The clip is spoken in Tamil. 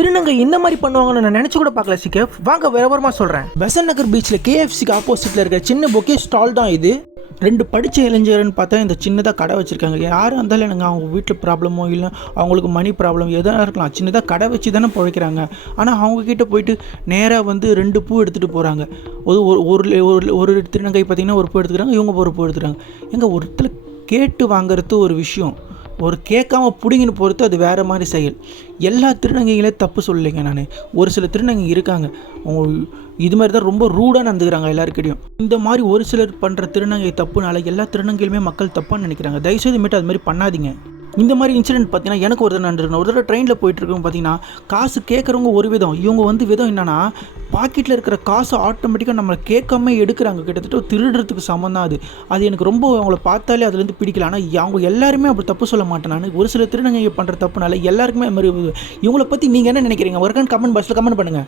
திருநங்கை இந்த மாதிரி பண்ணுவாங்கன்னு நான் நினச்சி கூட பார்க்கல சிகேஃப். வாங்க விவரமாக சொல்கிறேன். பெசன்ட் நகர் பீச்சில் கேஎஃப்சிக்கு ஆப்போசிட்டில் இருக்கிற சின்ன பொக்கே ஸ்டால் தான் இது. 2 படித்த இளைஞர்னு பார்த்தா இந்த சின்னதாக கடை வச்சுருக்காங்க. யாரும் இருந்தாலும் எனக்கு அவங்க வீட்டில் ப்ராப்ளமோ இல்லை அவங்களுக்கு மணி ப்ராப்ளம் எதாக இருக்கலாம், சின்னதாக கடை வச்சு தானே பிழைக்கிறாங்க. ஆனால் அவங்கக்கிட்ட போயிட்டு நேராக வந்து 2 பூ எடுத்துகிட்டு போகிறாங்க. ஒரு திருநங்கை பார்த்திங்கன்னா ஒரு பூ எடுத்துக்கிறாங்க, இவங்க ஒரு பூ எடுத்துக்கிறாங்க. எங்கள் ஒருத்தர் கேட்டு வாங்கிறது ஒரு விஷயம், ஒரு கேட்காம பிடிங்கின்னு பொறுத்து அது வேறு மாதிரி செயல். எல்லா திருநங்கைகளே தப்பு சொல்லலைங்க. நான் ஒரு சில திருநங்கை இருக்காங்க, அவங்க இது மாதிரி தான் ரொம்ப ரூடாக நடந்துக்கிறாங்க எல்லாருக்கிட்டையும். இந்த மாதிரி ஒரு சிலர் பண்ணுற திருநங்கை தப்புனால எல்லா திருநங்கையிலுமே மக்கள் தப்பாக நினைக்கிறாங்க. தயவுசெய்து மட்டும் அது மாதிரி பண்ணாதீங்க. இந்த மாதிரி இன்சிடென்ட் பார்த்தீங்கன்னா எனக்கு ஒரு தடவை ஒரு தடவை ட்ரெயினில் போயிட்டுருக்கோம். பார்த்தீங்கன்னா காசு கேட்குறவங்க ஒரு விதம், இவங்க வந்து விதம் என்னென்னா பாக்கெட்டில் இருக்கிற காசு ஆட்டோமேட்டிக்காக நம்மளை கேட்காம எடுக்கிறாங்க. கிட்டத்தட்ட திருடுறதுக்கு சம்மந்தம் அது. அது எனக்கு ரொம்ப அவங்கள பார்த்தாலே அதுலேருந்து பிடிக்கல. ஆனால் அவங்க எல்லாருமே அப்படி தப்பு சொல்ல மாட்டேன் நான். ஒரு சில திருநங்கை பண்ணுற தப்புனால எல்லாருக்குமே அது மாதிரி. இவங்கள பற்றி நீங்கள் என்ன நினைக்கிறீங்க? ஒரு கமெண்ட் பாக்ஸில் கமெண்ட் பண்ணுங்கள்.